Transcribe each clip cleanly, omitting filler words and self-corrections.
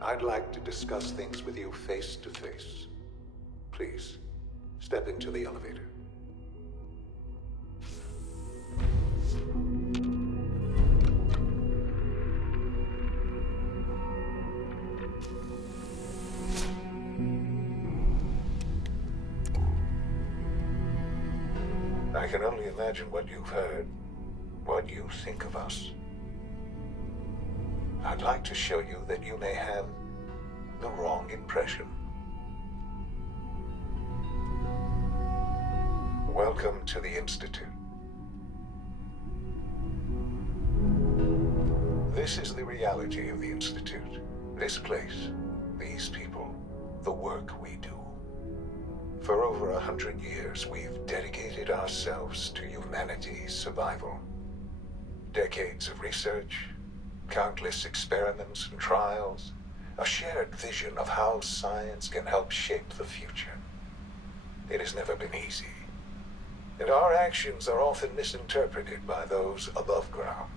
I'd like to discuss things with you face to face. Please, step into the elevator. I can only imagine what you've heard, what you think of us. I'd like to show you that you may have the wrong impression. Welcome to the Institute. This is the reality of the Institute. This place, these people, the work we do. For over 100 years, we've dedicated ourselves to humanity's survival. Decades of research, countless experiments and trials, a shared vision of how science can help shape the future. It has never been easy, and our actions are often misinterpreted by those above ground.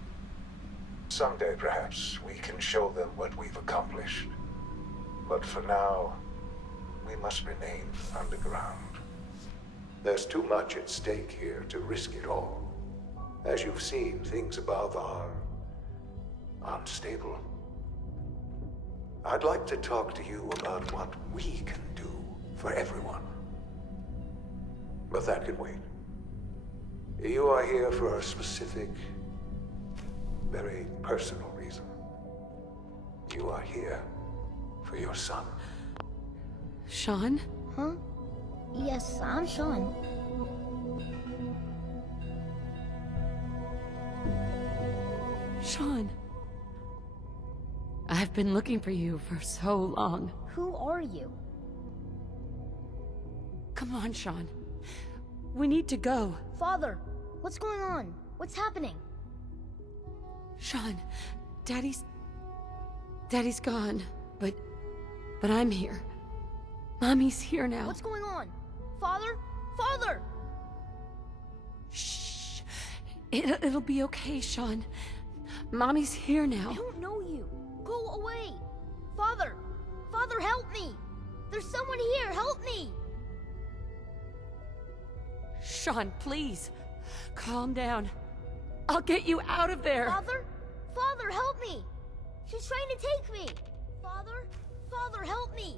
Someday, perhaps, we can show them what we've accomplished. But for now, we must remain underground. There's too much at stake here to risk it all. As you've seen, things above are unstable. I'd like to talk to you about what we can do for everyone. But that can wait. You are here for a specific, very personal reason. You are here for your son. Sean? Huh? Yes, I'm Sean. Sean. I've been looking for you for so long. Who are you? Come on, Sean. We need to go. Father, what's going on? What's happening? Sean, Daddy's gone, but I'm here. Mommy's here now. What's going on? Father? Father! Shh. It'll be okay, Sean. Mommy's here now. I don't know you. Go away. Father! Father, help me! There's someone here, help me! Sean, please. Calm down. I'll get you out of there. Father? Father, help me! She's trying to take me! Father? Father, help me!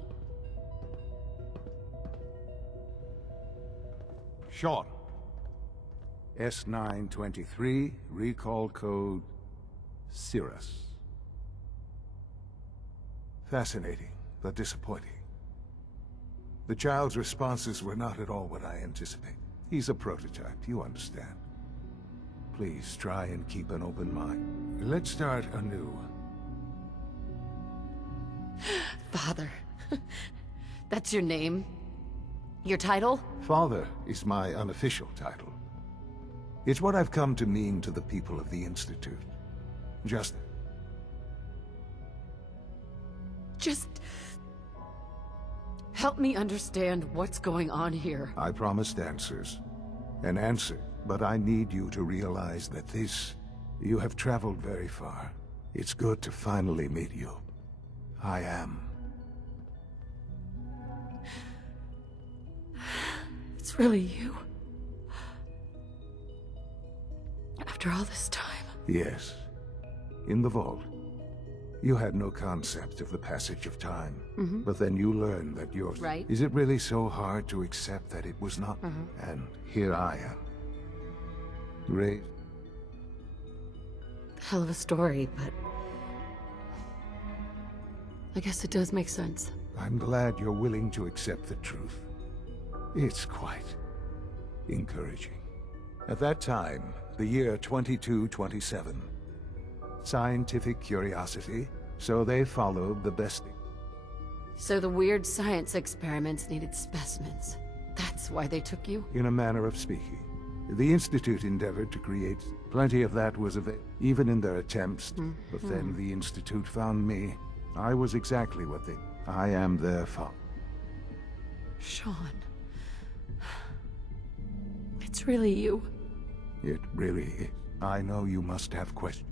Sean. S923, recall code Cirrus. Fascinating, but disappointing. The child's responses were not at all what I anticipated. He's a prototype, you understand. Please try and keep an open mind. Let's start anew. Father. That's your name? Your title? Father is my unofficial title. It's what I've come to mean to the people of the Institute. Just help me understand what's going on here. I promised answers. An answer, but I need you to realize that you have traveled very far. It's good to finally meet you. I am. It's really you. After all this time. Yes. In the vault. You had no concept of the passage of time. But then you learned that yours... Right. Is it really so hard to accept that it was not? And here I am. Raised... Hell of a story, but... I guess it does make sense. I'm glad you're willing to accept the truth. It's quite encouraging. At that time, the year 2227, scientific curiosity, so they followed the best. So the weird science experiments needed specimens. That's why they took you? In a manner of speaking. The Institute endeavored to create plenty of that was available, even in their attempts. But then the Institute found me. I was exactly what they... I am their father. Sean. It's really you. It really is. I know you must have questions.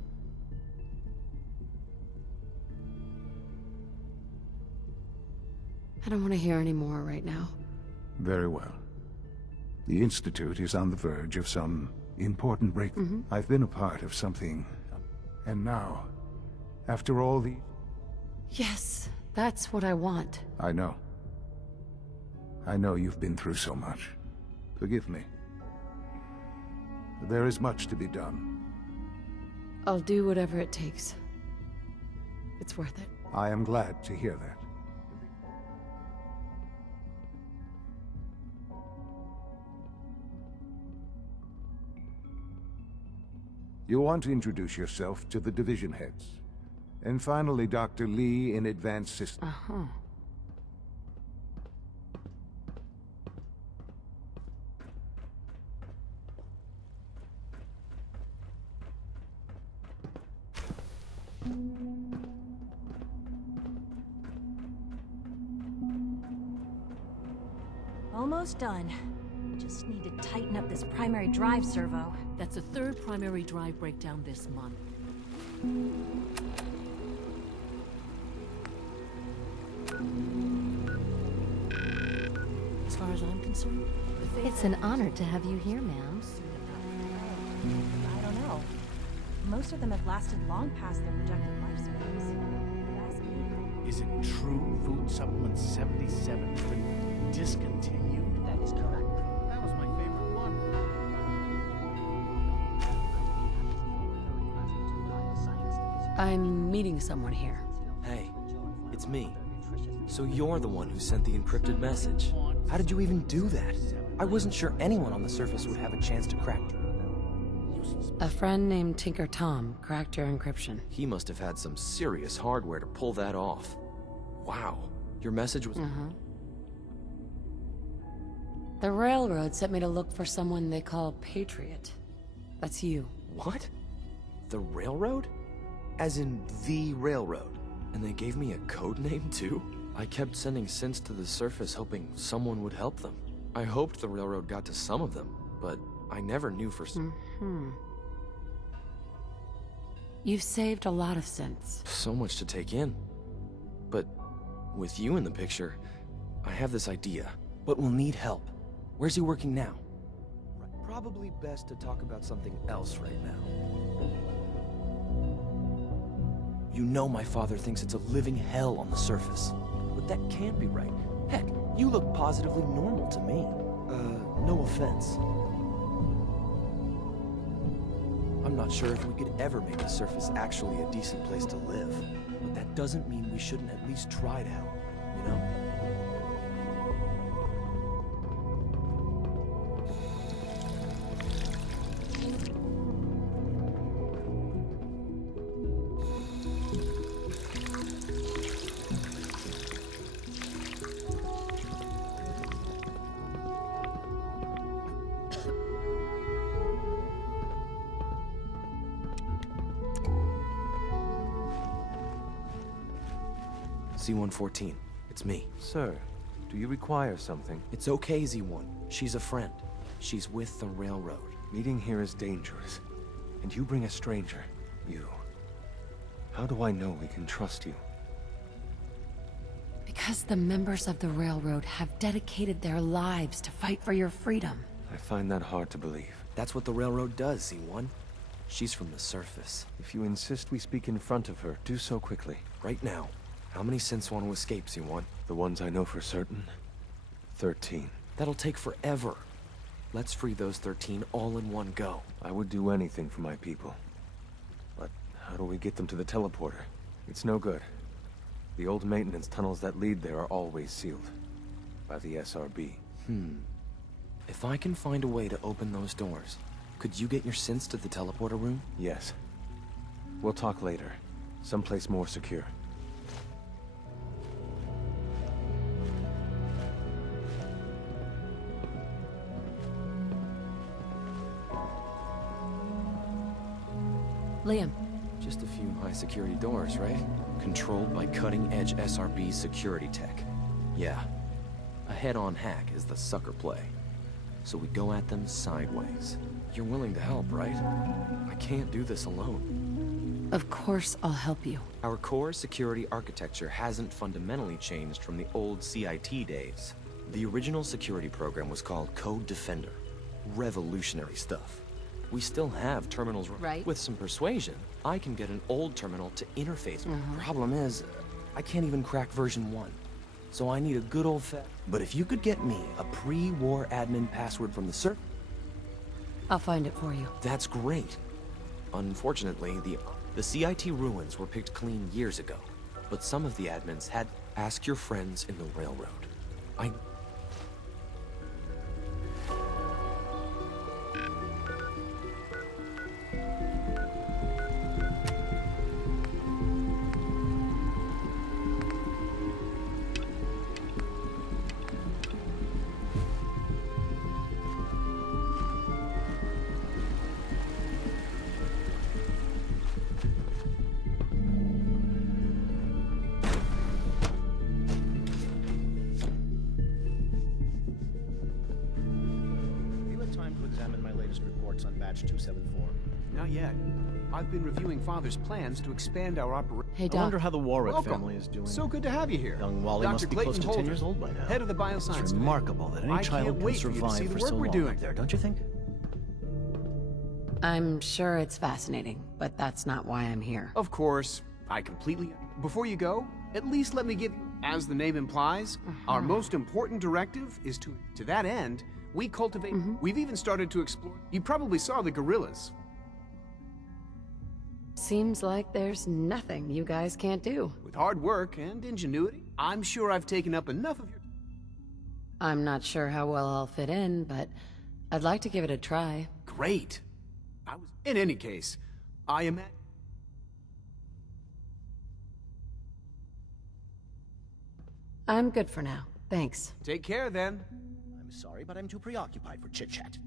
I don't want to hear any more right now. Very well. The Institute is on the verge of some important breakthrough. I've been a part of something, and now, after all the... Yes, that's what I want. I know. I know you've been through so much. Forgive me. There is much to be done. I'll do whatever it takes. It's worth it. I am glad to hear that. You want to introduce yourself to the division heads. And finally, Dr. Lee in Advanced Systems. Uh-huh. Almost done. Just need to tighten up this primary drive servo. That's the third primary drive breakdown this month. As far as I'm concerned, It's an honor to have you here, ma'am. I don't know. Most of them have lasted long past their projected lifespans. Is it true Food Supplement 77 has been discontinued? That is correct. That was my favorite one. I'm meeting someone here. Hey, it's me. So you're the one who sent the encrypted message. How did you even do that? I wasn't sure anyone on the surface would have a chance to crack it. A friend named Tinker Tom cracked your encryption. He must have had some serious hardware to pull that off. Wow, your message was... The railroad sent me to look for someone they call Patriot. That's you. What? The railroad? As in the railroad? And they gave me a code name too? I kept sending synths to the surface hoping someone would help them. I hoped the railroad got to some of them, but I never knew for... You've saved a lot of synths. So much to take in. But with you in the picture, I have this idea. But we'll need help. Where's he working now? Probably best to talk about something else right now. You know my father thinks it's a living hell on the surface. But that can't be right. Heck, you look positively normal to me. No offense. I'm not sure if we could ever make the surface actually a decent place to live. But that doesn't mean we shouldn't at least try to help, you know? Z-114, it's me. Sir, do you require something? It's okay, Z-1. She's a friend. She's with the railroad. Meeting here is dangerous. And you bring a stranger. You. How do I know we can trust you? Because the members of the railroad have dedicated their lives to fight for your freedom. I find that hard to believe. That's what the railroad does, Z-1. She's from the surface. If you insist we speak in front of her, do so quickly. Right now. How many synths want to escape, Z-1? The ones I know for certain? 13. That'll take forever. Let's free those 13 all in one go. I would do anything for my people. But how do we get them to the teleporter? It's no good. The old maintenance tunnels that lead there are always sealed. By the SRB. If I can find a way to open those doors, could you get your synths to the teleporter room? Yes. We'll talk later. Someplace more secure. Liam. Just a few high-security doors, right? Controlled by cutting-edge SRB security tech. Yeah. A head-on hack is the sucker play. So we go at them sideways. You're willing to help, right? I can't do this alone. Of course I'll help you. Our core security architecture hasn't fundamentally changed from the old CIT days. The original security program was called Code Defender. Revolutionary stuff. We still have terminals. Right. With some persuasion, I can get an old terminal to interface. Problem is, I can't even crack version 1. So I need a good old But if you could get me a pre-war admin password from the server, I'll find it for you. that's great. Unfortunately, the CIT ruins were picked clean years ago, but some of the admins had ask your friends in the railroad. Have you had time to examine my latest reports on Batch 274? Not yet. I've been reviewing Father's plans to expand our operation. Hey, I Doc. wonder how the Warwick Welcome. family is doing. So good to have you here. Young Wally Dr. must be Clayton close to 10 Holder, years old by now. head of the bioscience It's division. remarkable that any I child can't can wait for you to survive see the for work so we're long doing. up there, don't you think? I'm sure it's fascinating, but that's not why I'm here. Of course, I completely... Before you go, at least let me give you, as the name implies, our most important directive is to that end, we cultivate... We've even started to explore... You probably saw the gorillas. Seems like there's nothing you guys can't do. With hard work and ingenuity, I'm sure I've taken up enough of your... I'm not sure how well I'll fit in, but I'd like to give it a try. Great. In any case, I am... I'm good for now. Thanks. Take care, then. I'm sorry, but I'm too preoccupied for chit-chat.